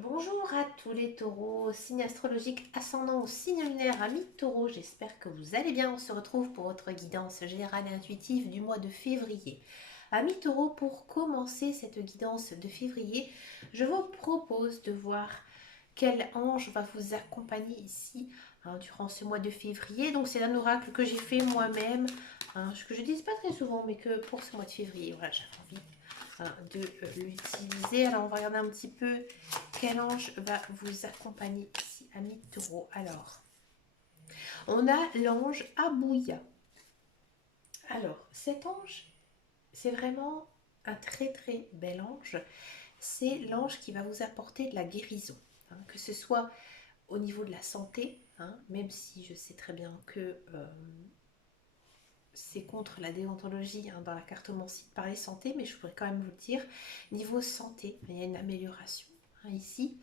Bonjour à tous les taureaux, signe astrologique ascendant ou signe lunaire, amis taureaux, j'espère que vous allez bien. On se retrouve pour votre guidance générale et intuitive du mois de février. Amis taureaux, pour commencer cette guidance de février, je vous propose de voir quel ange va vous accompagner ici durant ce mois de février. Donc c'est un oracle que j'ai fait moi-même, que je ne dis pas très souvent, mais que pour ce mois de février, voilà, j'avais envie de l'utiliser. Alors on va regarder un petit peu quel ange va vous accompagner ici, amis taureaux. Alors, on a l'ange Abouya. Alors, cet ange, c'est vraiment un très très bel ange. C'est l'ange qui va vous apporter de la guérison, que ce soit au niveau de la santé, même si je sais très bien que c'est contre la déontologie dans la cartomancie de parler santé, mais je pourrais quand même vous le dire. Niveau santé, il y a une amélioration ici.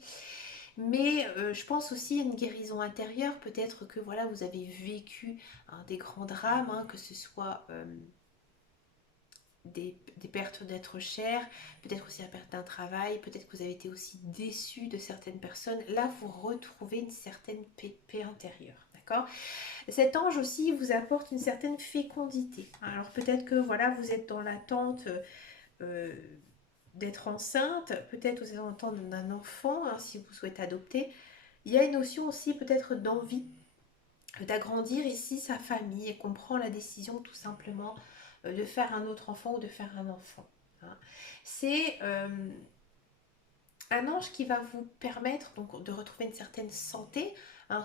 Mais je pense aussi à une guérison intérieure. Peut-être que voilà, vous avez vécu des grands drames, que ce soit des pertes d'êtres chers, peut-être aussi la perte d'un travail, peut-être que vous avez été aussi déçu de certaines personnes. Là, vous retrouvez une certaine paix intérieure. D'accord. Cet ange aussi vous apporte une certaine fécondité. Alors peut-être que voilà, vous êtes dans l'attente euh, d'être enceinte, peut-être vous êtes dans l'attente d'un enfant, si vous souhaitez adopter. Il y a une notion aussi peut-être d'envie d'agrandir ici sa famille et qu'on prend la décision tout simplement de faire un autre enfant ou de faire un enfant. C'est un ange qui va vous permettre donc de retrouver une certaine santé,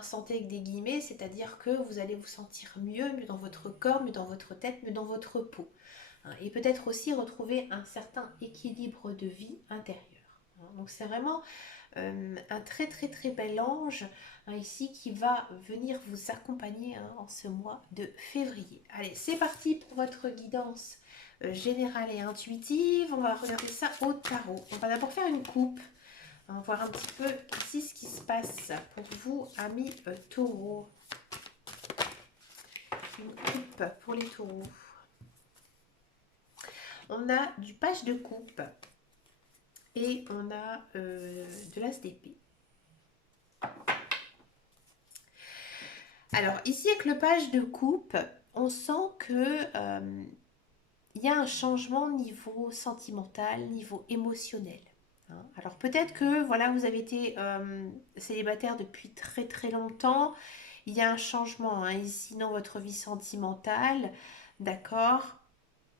santé avec des guillemets, c'est-à-dire que vous allez vous sentir mieux, mieux dans votre corps, mieux dans votre tête, mieux dans votre peau. Et peut-être aussi retrouver un certain équilibre de vie intérieur. Donc c'est vraiment un très très très bel ange ici qui va venir vous accompagner en ce mois de février. Allez, c'est parti pour votre guidance générale et intuitive. On va regarder ça au tarot. On va d'abord faire une coupe. On va voir un petit peu ici ce qui se passe pour vous, amis taureaux. Une coupe pour les taureaux. On a du page de coupe et on a de l'as d'épée. Alors ici avec le page de coupe, on sent que il y a un changement niveau sentimental, niveau émotionnel. Alors peut-être que voilà, vous avez été célibataire depuis très très longtemps. Il y a un changement ici dans votre vie sentimentale, d'accord.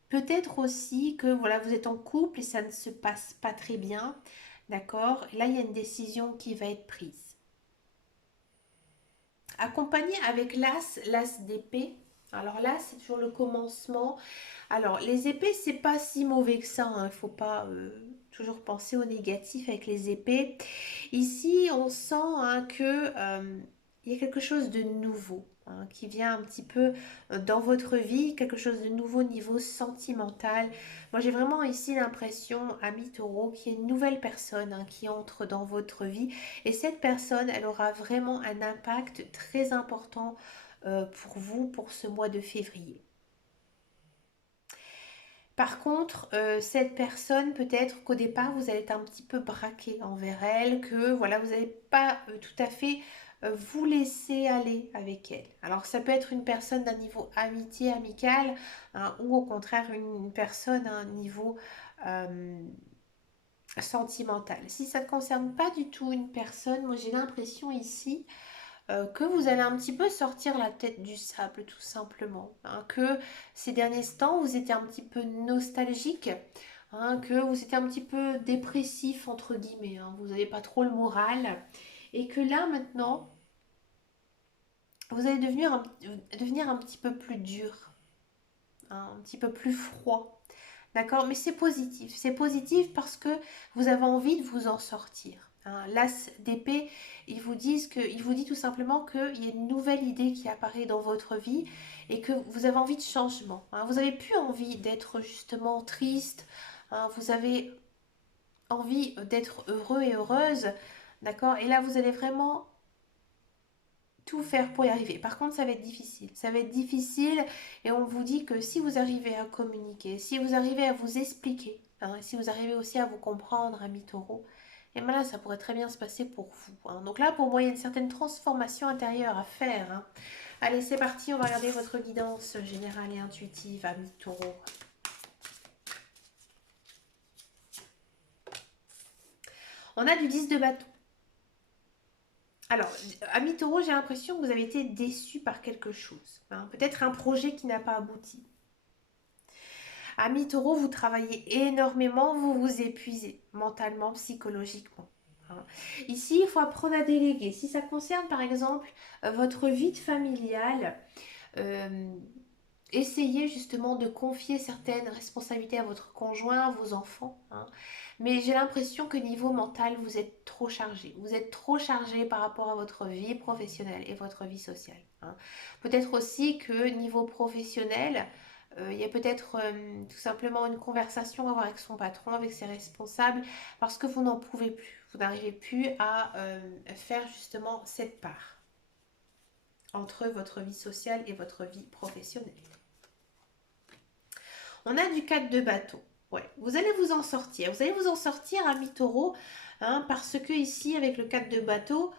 Peut-être aussi que voilà, vous êtes en couple et ça ne se passe pas très bien, d'accord. Là, il y a une décision qui va être prise. Accompagné avec l'as d'épée. Alors là, c'est toujours le commencement. Alors, les épées, c'est pas si mauvais que ça. Il ne faut pas toujours penser au négatif avec les épées. Ici, on sent que il y a quelque chose de nouveau qui vient un petit peu dans votre vie, quelque chose de nouveau au niveau sentimental. Moi, j'ai vraiment ici l'impression, ami taureau, qu'il y a une nouvelle personne qui entre dans votre vie. Et cette personne, elle aura vraiment un impact très important pour vous pour ce mois de février. Par contre, cette personne, peut-être qu'au départ, vous allez être un petit peu braqué envers elle, que voilà, vous n'allez pas tout à fait vous laisser aller avec elle. Alors, ça peut être une personne d'un niveau amitié, amical, ou au contraire une personne à un niveau euh, sentimental. Si ça ne concerne pas du tout une personne, moi j'ai l'impression ici que vous allez un petit peu sortir la tête du sable tout simplement. Que ces derniers temps, vous étiez un petit peu nostalgique, que vous étiez un petit peu dépressif entre guillemets, vous n'avez pas trop le moral. Et que là maintenant, vous allez devenir un petit peu plus dur, un petit peu plus froid. D'accord. Mais c'est positif. C'est positif parce que vous avez envie de vous en sortir. L'as d'épée, il vous dit tout simplement qu'il y a une nouvelle idée qui apparaît dans votre vie et que vous avez envie de changement. Vous n'avez plus envie d'être justement triste. Vous avez envie d'être heureux et heureuse. D'accord. Et là, vous allez vraiment tout faire pour y arriver. Par contre, ça va être difficile. Ça va être difficile et on vous dit que si vous arrivez à communiquer, si vous arrivez à vous expliquer, si vous arrivez aussi à vous comprendre, ami taureau, Et bien là, ça pourrait très bien se passer pour vous, hein. Donc là, pour moi, il y a une certaine transformation intérieure à faire, hein. Allez, c'est parti, on va regarder votre guidance générale et intuitive, amis taureau. On a du 10 de bâton. Alors, amis taureau, j'ai l'impression que vous avez été déçu par quelque chose, hein. Peut-être un projet qui n'a pas abouti. Amis taureau, vous travaillez énormément, vous vous épuisez mentalement, psychologiquement, hein. Ici, il faut apprendre à déléguer. Si ça concerne par exemple votre vie familiale, euh, essayez justement de confier certaines responsabilités à votre conjoint, à vos enfants, hein. Mais j'ai l'impression que niveau mental, vous êtes trop chargé. Vous êtes trop chargé par rapport à votre vie professionnelle et votre vie sociale, hein. Peut-être aussi que niveau professionnel, il y a peut-être tout simplement une conversation à avoir avec son patron, avec ses responsables, parce que vous n'en pouvez plus. Vous n'arrivez plus à faire justement cette part entre votre vie sociale et votre vie professionnelle. On a du 4 de bâton. Ouais, vous allez vous en sortir. Vous allez vous en sortir, ami taureau, hein, parce que ici, avec le 4 de bâton,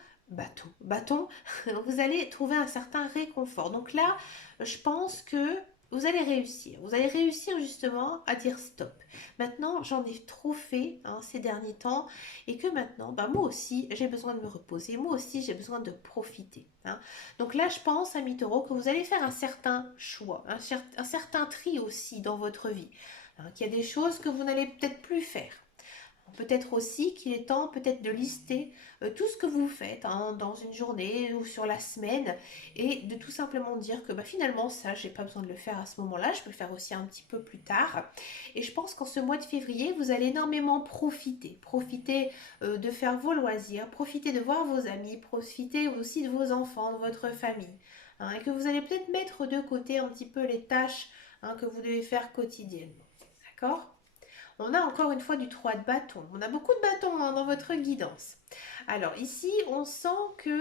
vous allez trouver un certain réconfort. Donc là, je pense que vous allez réussir. Vous allez réussir justement à dire stop. Maintenant, j'en ai trop fait, hein, ces derniers temps et que maintenant, bah, moi aussi, j'ai besoin de me reposer. Moi aussi, j'ai besoin de profiter, hein. Donc là, je pense, ami taureau, que vous allez faire un certain choix, un certain tri aussi dans votre vie, hein, qu'il y a des choses que vous n'allez peut-être plus faire. Peut-être aussi qu'il est temps peut-être de lister tout ce que vous faites, hein, dans une journée ou sur la semaine et de tout simplement dire que bah, finalement ça j'ai pas besoin de le faire à ce moment-là, je peux le faire aussi un petit peu plus tard. Et je pense qu'en ce mois de février vous allez énormément profiter de faire vos loisirs, profiter de voir vos amis, profiter aussi de vos enfants, de votre famille, hein, et que vous allez peut-être mettre de côté un petit peu les tâches, hein, que vous devez faire quotidiennement. D'accord? On a encore une fois du 3 de bâton. On a beaucoup de bâtons, hein, dans votre guidance. Alors ici, on sent que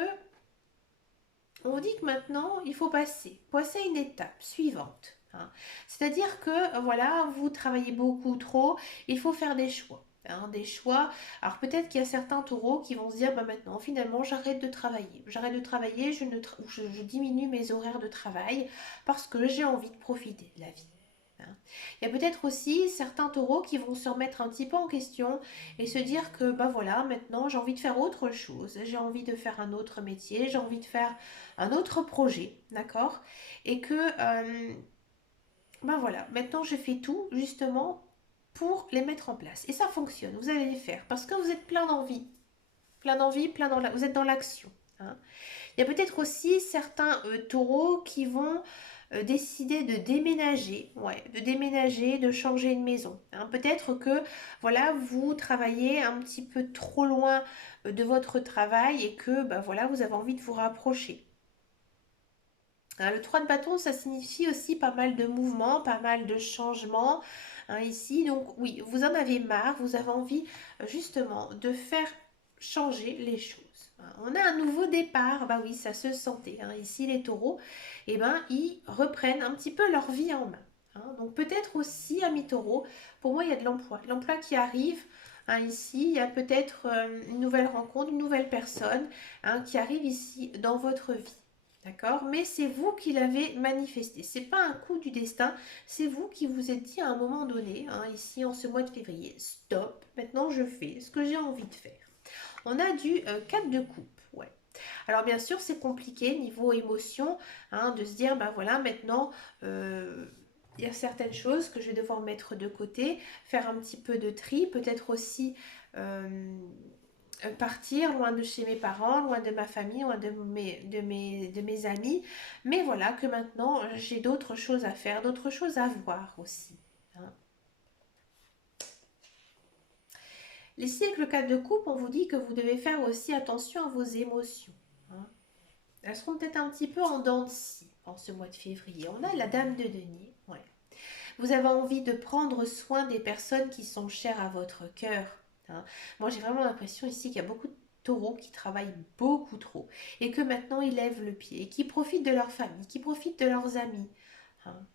on vous dit que maintenant, il faut passer à une étape suivante, hein. C'est-à-dire que voilà, vous travaillez beaucoup trop, il faut faire des choix, hein, des choix. Alors peut-être qu'il y a certains taureaux qui vont se dire, bah maintenant, finalement, j'arrête de travailler. J'arrête de travailler, je diminue mes horaires de travail parce que j'ai envie de profiter de la vie, hein. Il y a peut-être aussi certains taureaux qui vont se remettre un petit peu en question et se dire que bah voilà, maintenant j'ai envie de faire autre chose, j'ai envie de faire un autre métier, j'ai envie de faire un autre projet, d'accord? Et que bah voilà, maintenant je fais tout justement pour les mettre en place. Et ça fonctionne, vous allez les faire parce que vous êtes plein d'envie, vous êtes dans l'action, hein. Il y a peut-être aussi certains taureaux qui vont décider de déménager, ouais, de déménager, de changer de maison, hein. Peut-être que voilà, vous travaillez un petit peu trop loin de votre travail et que bah, voilà, vous avez envie de vous rapprocher. Hein, le 3 de bâton, ça signifie aussi pas mal de mouvements, pas mal de changements, hein, ici. Donc oui, vous en avez marre, vous avez envie justement de faire changer les choses, hein. On a un nouveau départ, bah oui, ça se sentait, hein. Ici, les taureaux, eh ben, ils reprennent un petit peu leur vie en main, hein. Donc peut-être aussi, amis taureaux, pour moi, il y a de l'emploi qui arrive, hein. Ici, il y a peut-être une nouvelle rencontre, une nouvelle personne, hein, qui arrive ici dans votre vie. D'accord? Mais c'est vous qui l'avez manifesté. C'est pas un coup du destin. C'est vous qui vous êtes dit à un moment donné, hein, ici en ce mois de février, stop, maintenant je fais ce que j'ai envie de faire. On a du 4 de coupe. Ouais. Alors bien sûr, c'est compliqué niveau émotion, hein, de se dire, bah voilà, maintenant, il y a certaines choses que je vais devoir mettre de côté, faire un petit peu de tri, peut-être aussi partir loin de chez mes parents, loin de ma famille, loin de mes amis. Mais voilà que maintenant, j'ai d'autres choses à faire, d'autres choses à voir aussi, hein. Ici, avec le 4 de coupe, on vous dit que vous devez faire aussi attention à vos émotions, hein. Elles seront peut-être un petit peu en dents de scie en ce mois de février. On a la dame de denier. Ouais. Vous avez envie de prendre soin des personnes qui sont chères à votre cœur, hein. Moi, j'ai vraiment l'impression ici qu'il y a beaucoup de taureaux qui travaillent beaucoup trop et que maintenant ils lèvent le pied et qui profitent de leur famille, qui profitent de leurs amis, hein.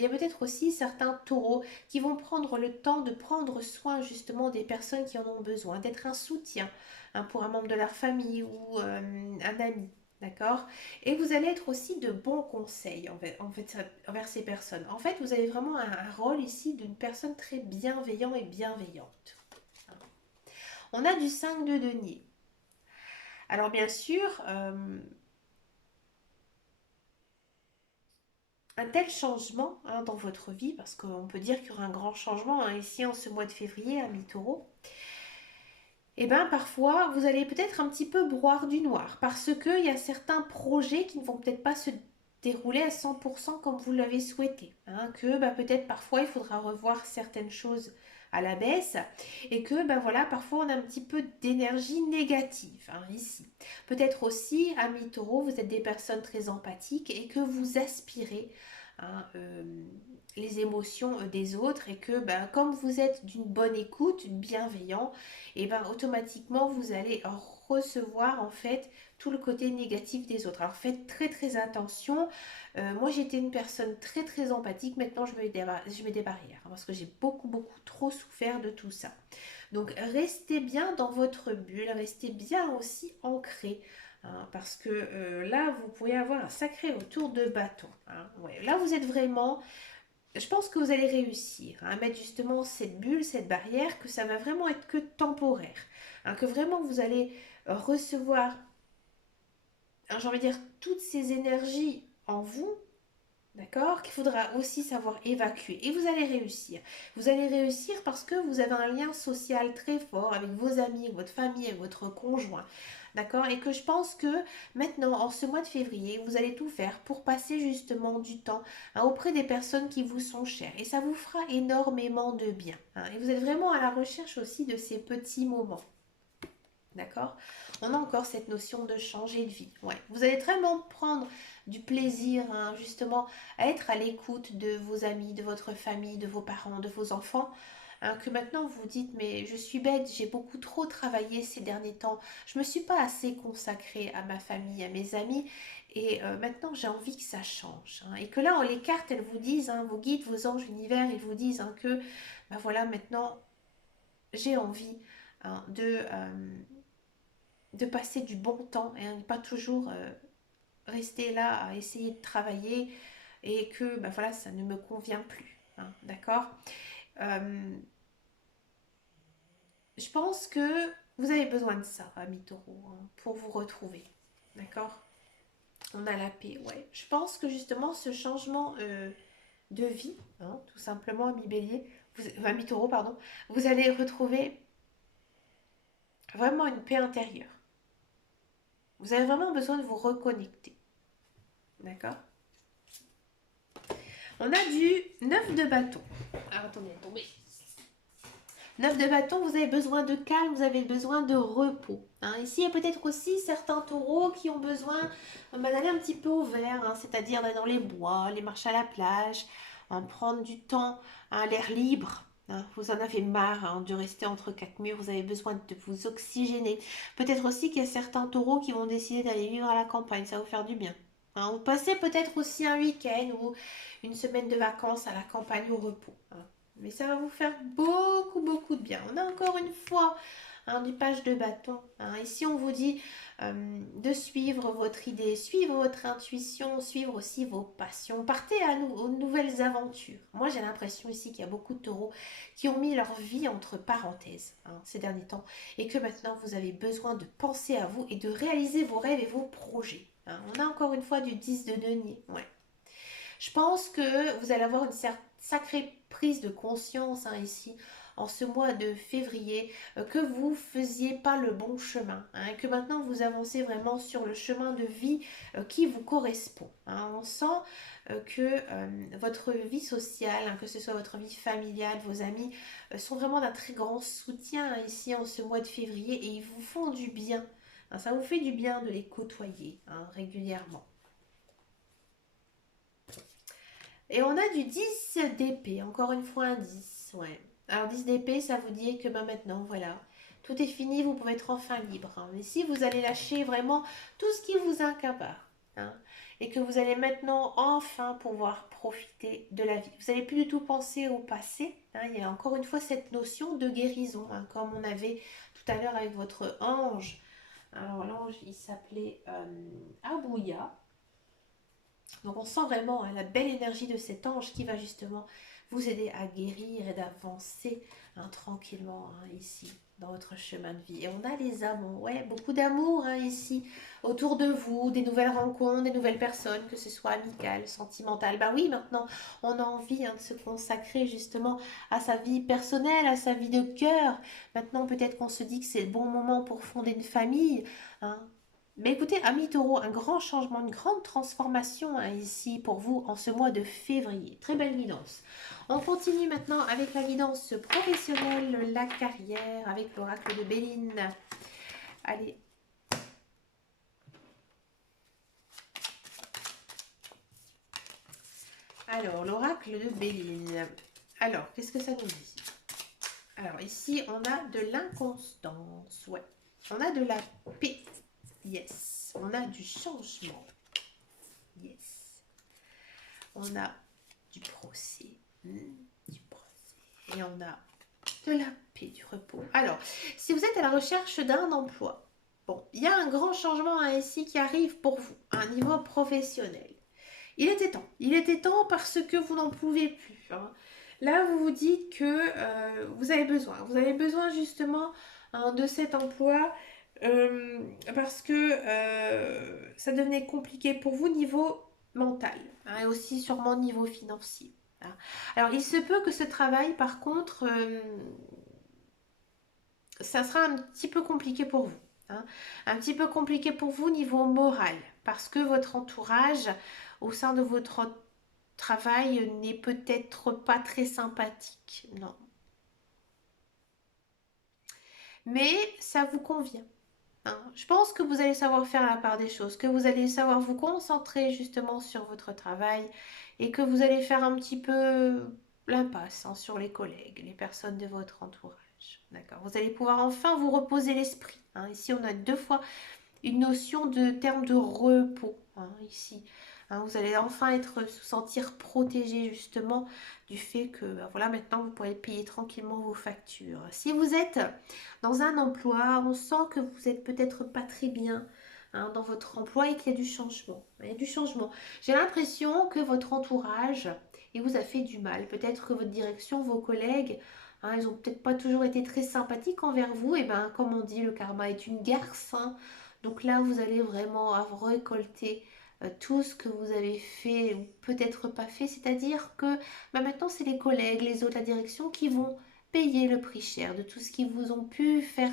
il y a peut-être aussi certains taureaux qui vont prendre le temps de prendre soin justement des personnes qui en ont besoin, d'être un soutien pour un membre de leur famille ou un ami. D'accord. Et vous allez être aussi de bons conseils envers ces personnes. En fait, vous avez vraiment un rôle ici d'une personne très bienveillante et bienveillante. On a du 5 de denier. Alors bien sûr, un tel changement dans votre vie, parce qu'on peut dire qu'il y aura un grand changement ici en ce mois de février à mi-taureau, et bien parfois vous allez peut-être un petit peu broire du noir, parce qu'il y a certains projets qui ne vont peut-être pas se dérouler à 100% comme vous l'avez souhaité. Que peut-être parfois il faudra revoir certaines choses à la baisse et que voilà, parfois on a un petit peu d'énergie négative ici. Peut-être aussi, amis taureau, vous êtes des personnes très empathiques et que vous aspirez hein, euh, les émotions des autres et que comme vous êtes d'une bonne écoute, bienveillant, et automatiquement vous allez recevoir en fait tout le côté négatif des autres. Alors faites très très attention. Moi j'étais une personne très très empathique, maintenant je mets des barrières parce que j'ai beaucoup trop souffert de tout ça. Donc restez bien dans votre bulle, restez bien aussi ancré. Parce que là, vous pourriez avoir un sacré retour de bâton. Ouais, là, vous êtes vraiment... Je pense que vous allez réussir à mettre justement cette bulle, cette barrière, que ça va vraiment être que temporaire. Que vraiment, vous allez recevoir, j'ai envie de dire, toutes ces énergies en vous. D'accord. Qu'il faudra aussi savoir évacuer. Et vous allez réussir. Vous allez réussir parce que vous avez un lien social très fort avec vos amis, avec votre famille, avec votre conjoint. D'accord. Et que je pense que maintenant, en ce mois de février, vous allez tout faire pour passer justement du temps auprès des personnes qui vous sont chères. Et ça vous fera énormément de bien. Et vous êtes vraiment à la recherche aussi de ces petits moments. D'accord. On a encore cette notion de changer de vie. Ouais. Vous allez vraiment prendre du plaisir, justement, à être à l'écoute de vos amis, de votre famille, de vos parents, de vos enfants. Que maintenant vous dites, mais je suis bête, j'ai beaucoup trop travaillé ces derniers temps. Je ne me suis pas assez consacrée à ma famille, à mes amis. Et maintenant, j'ai envie que ça change. Et que là, les cartes, elles vous disent, vos guides, vos anges, l'univers, ils vous disent que, voilà, maintenant, j'ai envie de passer du bon temps et pas toujours rester là à essayer de travailler et que voilà, ça ne me convient plus. D'accord. Euh, je pense que vous avez besoin de ça, ami taureau, pour vous retrouver. D'accord. On a la paix, ouais. Je pense que justement ce changement de vie, tout simplement, ami bélier, ami taureau, pardon, vous allez retrouver vraiment une paix intérieure. Vous avez vraiment besoin de vous reconnecter. D'accord. On a du 9 de bâton. Ah, attendez, attendez. 9 de bâton, vous avez besoin de calme, vous avez besoin de repos. Ici, il y a peut-être aussi certains taureaux qui ont besoin d'aller un petit peu au vert, c'est-à-dire d'aller dans les bois, aller marcher à la plage, prendre du temps, l'air libre. Vous en avez marre de rester entre quatre murs, vous avez besoin de vous oxygéner. Peut-être aussi qu'il y a certains taureaux qui vont décider d'aller vivre à la campagne, ça va vous faire du bien. Vous passez peut-être aussi un week-end ou une semaine de vacances à la campagne au repos. Mais ça va vous faire beaucoup de bien. On a encore une fois du page de bâton. Ici, on vous dit de suivre votre idée, suivre votre intuition, suivre aussi vos passions. Partez aux nouvelles aventures. Moi, j'ai l'impression ici qu'il y a beaucoup de taureaux qui ont mis leur vie entre parenthèses ces derniers temps et que maintenant, vous avez besoin de penser à vous et de réaliser vos rêves et vos projets. On a encore une fois du 10 de denier. Ouais. Je pense que vous allez avoir une sacrée prise de conscience ici en ce mois de février que vous faisiez pas le bon chemin, que maintenant vous avancez vraiment sur le chemin de vie qui vous correspond. On sent que votre vie sociale, que ce soit votre vie familiale, vos amis, sont vraiment d'un très grand soutien ici en ce mois de février et ils vous font du bien. Ça vous fait du bien de les côtoyer régulièrement. Et on a du 10 d'épée, encore une fois un 10, ouais. Alors 10 d'épée, ça vous dit que maintenant, voilà, tout est fini, vous pouvez être enfin libre. Mais si vous allez lâcher vraiment tout ce qui vous accapare, hein, et que vous allez maintenant enfin pouvoir profiter de la vie. Vous n'allez plus du tout penser au passé, hein. Il y a encore une fois cette notion de guérison, hein, comme on avait tout à l'heure avec votre ange. Alors l'ange, il s'appelait Abouya. Donc on sent vraiment, hein, la belle énergie de cet ange qui va justement vous aider à guérir et d'avancer, hein, tranquillement, hein, ici dans votre chemin de vie. Et on a les amants, ouais, beaucoup d'amour, hein, ici autour de vous, des nouvelles rencontres, des nouvelles personnes, que ce soit amicales, sentimentales. Bah oui, maintenant on a envie, hein, de se consacrer justement à sa vie personnelle, à sa vie de cœur. Maintenant peut-être qu'on se dit que c'est le bon moment pour fonder une famille, hein. Mais écoutez, amis taureaux, un grand changement, une grande transformation, hein, ici pour vous en ce mois de février. Très belle guidance. On continue maintenant avec la guidance professionnelle, la carrière, avec l'oracle de Béline. Allez. Alors, l'oracle de Béline. Alors, qu'est-ce que ça nous dit? Alors, ici, on a de l'inconstance. Ouais. On a de la paix. Yes. On a du changement. Yes. On a du procès. Du procès. Et on a de la paix, du repos. Alors, si vous êtes à la recherche d'un emploi, bon, il y a un grand changement, hein, ici qui arrive pour vous, à un niveau professionnel. Il était temps parce que vous n'en pouvez plus, hein. Là, vous vous dites que vous avez besoin justement, hein, de cet emploi, parce que ça devenait compliqué pour vous niveau mental, hein, et aussi sûrement niveau financier, hein. Alors, il se peut que ce travail, par contre, ça sera un petit peu compliqué pour vous, hein. Un petit peu compliqué pour vous niveau moral, parce que votre entourage au sein de votre travail n'est peut-être pas très sympathique, non. Mais ça vous convient, hein. Je pense que vous allez savoir faire la part des choses, que vous allez savoir vous concentrer justement sur votre travail et que vous allez faire un petit peu l'impasse, hein, sur les collègues, les personnes de votre entourage. D'accord. Vous allez pouvoir enfin vous reposer l'esprit, hein. Ici, on a deux fois une notion de terme de repos, hein, ici. Hein, vous allez enfin se sentir protégé justement du fait que ben voilà, maintenant vous pourrez payer tranquillement vos factures. Si vous êtes dans un emploi, on sent que vous êtes peut-être pas très bien, hein, dans votre emploi et qu'il y a du changement. Il y a du changement. J'ai l'impression que votre entourage il vous a fait du mal. Peut-être que votre direction, vos collègues, hein, ils ont peut-être pas toujours été très sympathiques envers vous. Et ben, comme on dit, le karma est une garce, hein. Donc là, vous allez vraiment récolter tout ce que vous avez fait ou peut-être pas fait. C'est-à-dire que bah, maintenant, c'est les collègues, les autres, la direction qui vont payer le prix cher de tout ce qu'ils vous ont pu faire,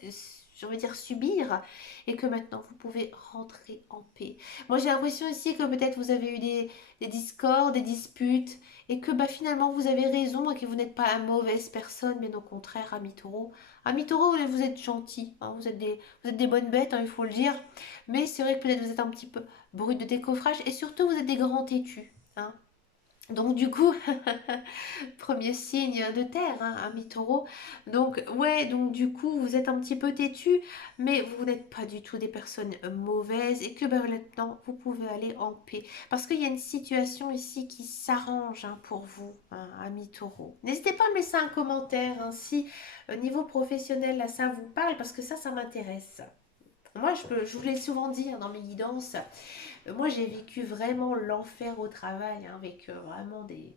je veux dire, subir. Et que maintenant, vous pouvez rentrer en paix. Moi, j'ai l'impression aussi que peut-être vous avez eu des discords, des disputes. Et que bah, finalement, vous avez raison et que vous n'êtes pas la mauvaise personne, mais au contraire, ami taureau. Ami taureau, vous êtes gentil, hein, vous êtes des bonnes bêtes, hein, il faut le dire. Mais c'est vrai que peut-être vous êtes un petit peu brut de décoffrage et surtout vous êtes des grands têtus, hein. Donc du coup, premier signe de terre, hein, ami taureau. Donc ouais, donc du coup, vous êtes un petit peu têtu, mais vous n'êtes pas du tout des personnes mauvaises et que ben, maintenant, vous pouvez aller en paix. Parce qu'il y a une situation ici qui s'arrange, hein, pour vous, hein, ami taureau. N'hésitez pas à me laisser un commentaire, hein, si niveau professionnel, là, ça vous parle, parce que ça m'intéresse. Moi, je vous l'ai souvent dit, hein, dans mes guidances, moi j'ai vécu vraiment l'enfer au travail, hein, avec vraiment des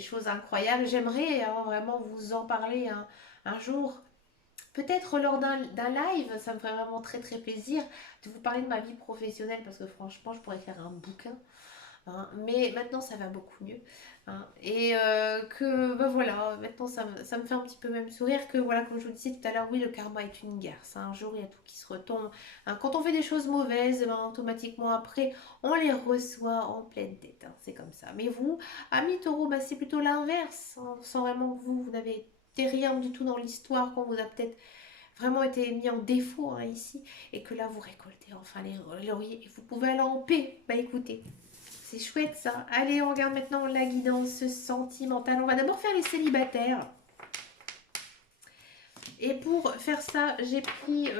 choses incroyables. J'aimerais, hein, vraiment vous en parler un jour. Peut-être lors d'un live, ça me ferait vraiment très très plaisir de vous parler de ma vie professionnelle parce que franchement, je pourrais faire un bouquin, hein. Mais maintenant, ça va beaucoup mieux, hein. Et que, ben voilà, maintenant, ça me fait un petit peu même sourire que, voilà, comme je vous disais tout à l'heure, oui, le karma est une garce, hein. Un jour, il y a tout qui se retombe, hein. Quand on fait des choses mauvaises, ben, automatiquement, après, on les reçoit en pleine tête, hein. C'est comme ça. Mais vous, amis taureau, ben, c'est plutôt l'inverse, hein. On sent vraiment que vous n'avez été rien du tout dans l'histoire, qu'on vous a peut-être vraiment été mis en défaut, hein, ici, et que là, vous récoltez enfin les lauriers et vous pouvez aller en paix. Bah écoutez, c'est chouette ça. Allez, on regarde maintenant la guidance sentimentale. On va d'abord faire les célibataires. Et pour faire ça, j'ai pris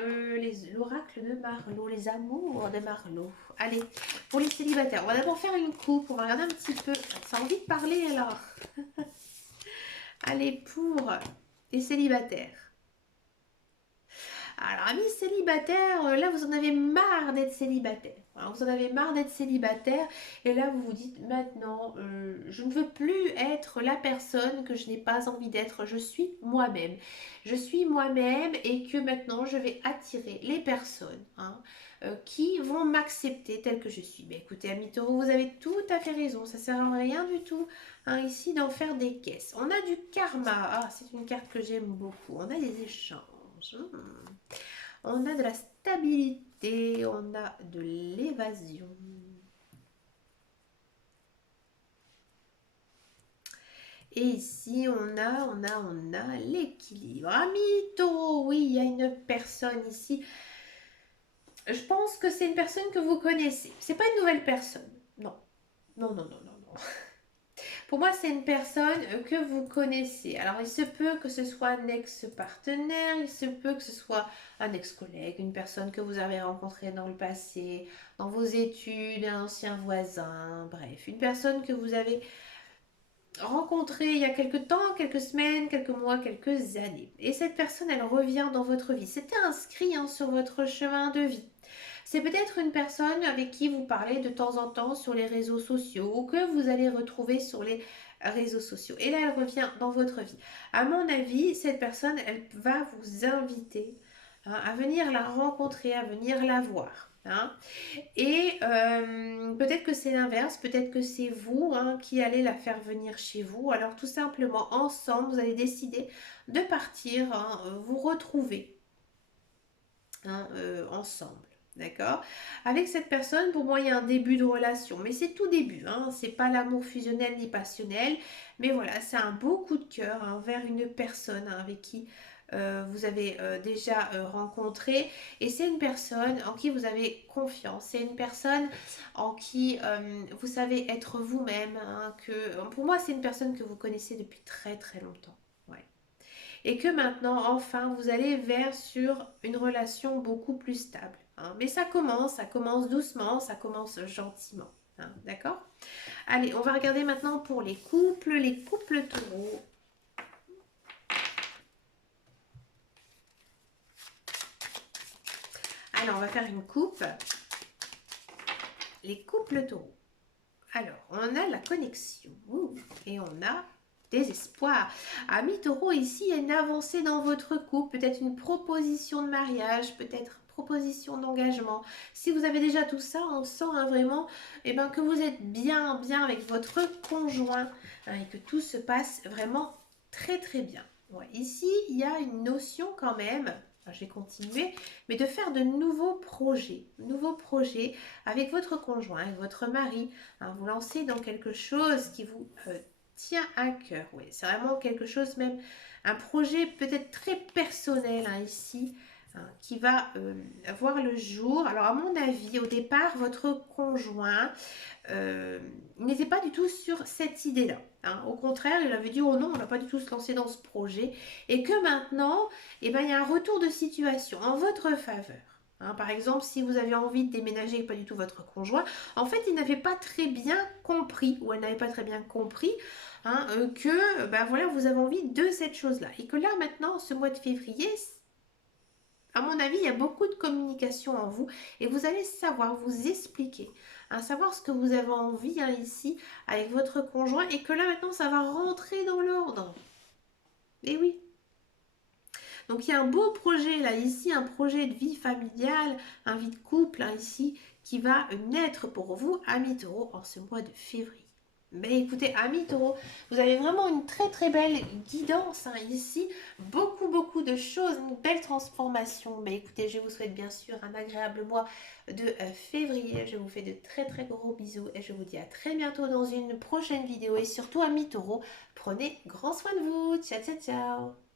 l'oracle de Marlowe, les amours de Marlowe. Allez, pour les célibataires, on va d'abord faire une coupe, on va regarder un petit peu. Ça a envie de parler alors. Allez, pour les célibataires. Alors, amis célibataires, là, vous en avez marre d'être célibataire. Alors, vous en avez marre d'être célibataire. Et là, vous vous dites, maintenant, je ne veux plus être la personne que je n'ai pas envie d'être. Je suis moi-même. Je suis moi-même et que maintenant, je vais attirer les personnes qui vont m'accepter telle que je suis. Mais écoutez, amis taureaux, vous avez tout à fait raison. Ça ne sert à rien du tout ici d'en faire des caisses. On a du karma. Ah, c'est une carte que j'aime beaucoup. On a des échanges. On a de la stabilité, on a de l'évasion. Et ici, on a l'équilibre. Ami taureau, oui, il y a une personne ici. Je pense que c'est une personne que vous connaissez. C'est pas une nouvelle personne. Non. Non, non, non, non, non. Pour moi, c'est une personne que vous connaissez. Alors, il se peut que ce soit un ex-partenaire, il se peut que ce soit un ex-collègue, une personne que vous avez rencontrée dans le passé, dans vos études, un ancien voisin, bref, une personne que vous avez rencontrée il y a quelques temps, quelques semaines, quelques mois, quelques années. Et cette personne, elle revient dans votre vie. C'était inscrit sur votre chemin de vie. C'est peut-être une personne avec qui vous parlez de temps en temps sur les réseaux sociaux ou que vous allez retrouver sur les réseaux sociaux. Et là, elle revient dans votre vie. À mon avis, cette personne, elle va vous inviter à venir la rencontrer, à venir la voir. Et peut-être que c'est l'inverse, peut-être que c'est vous qui allez la faire venir chez vous. Alors tout simplement, ensemble, vous allez décider de partir, vous retrouver ensemble. D'accord. Avec cette personne, pour moi, il y a un début de relation. Mais c'est tout début. C'est pas l'amour fusionnel ni passionnel. Mais voilà, c'est un beau coup de cœur envers une personne avec qui vous avez déjà rencontré. Et c'est une personne en qui vous avez confiance. C'est une personne en qui vous savez être vous-même. Pour moi, c'est une personne que vous connaissez depuis très très longtemps. Ouais. Et que maintenant, enfin, vous allez vers sur une relation beaucoup plus stable. Mais ça commence doucement, ça commence gentiment. D'accord. Allez, on va regarder maintenant pour les couples taureaux. Alors, on va faire une coupe. Les couples taureaux. Alors, on a la connexion. Et on a des espoirs. Amis taureau, ici, il y a une avancée dans votre couple. Peut-être une proposition de mariage, peut-être proposition d'engagement. Si vous avez déjà tout ça, on sent vraiment que vous êtes bien avec votre conjoint et que tout se passe vraiment très très bien. Ouais, ici, il y a une notion quand même, je vais continuer, mais de faire de nouveaux projets avec votre conjoint, avec votre mari. Vous lancez dans quelque chose qui vous tient à cœur. Oui, c'est vraiment quelque chose, même un projet peut-être très personnel ici, qui va voir le jour. Alors à mon avis, au départ, votre conjoint n'était pas du tout sur cette idée-là. Au contraire, il avait dit oh non, on ne va pas du tout se lancer dans ce projet. Et que maintenant, il y a un retour de situation en votre faveur. Par exemple, si vous avez envie de déménager et pas du tout votre conjoint, en fait, il n'avait pas très bien compris, ou elle n'avait pas très bien compris, que voilà, vous avez envie de cette chose-là. Et que là, maintenant, ce mois de février, à mon avis, il y a beaucoup de communication en vous et vous allez savoir vous expliquer, savoir ce que vous avez envie ici avec votre conjoint et que là, maintenant, ça va rentrer dans l'ordre. Et oui. Donc il y a un beau projet là ici, un projet de vie familiale, un vie de couple ici qui va naître pour vous, amis taureaux, en ce mois de février. Mais écoutez, amis taureaux, vous avez vraiment une très très belle guidance ici, beaucoup de choses, une belle transformation. Mais écoutez, je vous souhaite bien sûr un agréable mois de février. Je vous fais de très très gros bisous et je vous dis à très bientôt dans une prochaine vidéo. Et surtout, amis taureaux, prenez grand soin de vous. Ciao, ciao, ciao.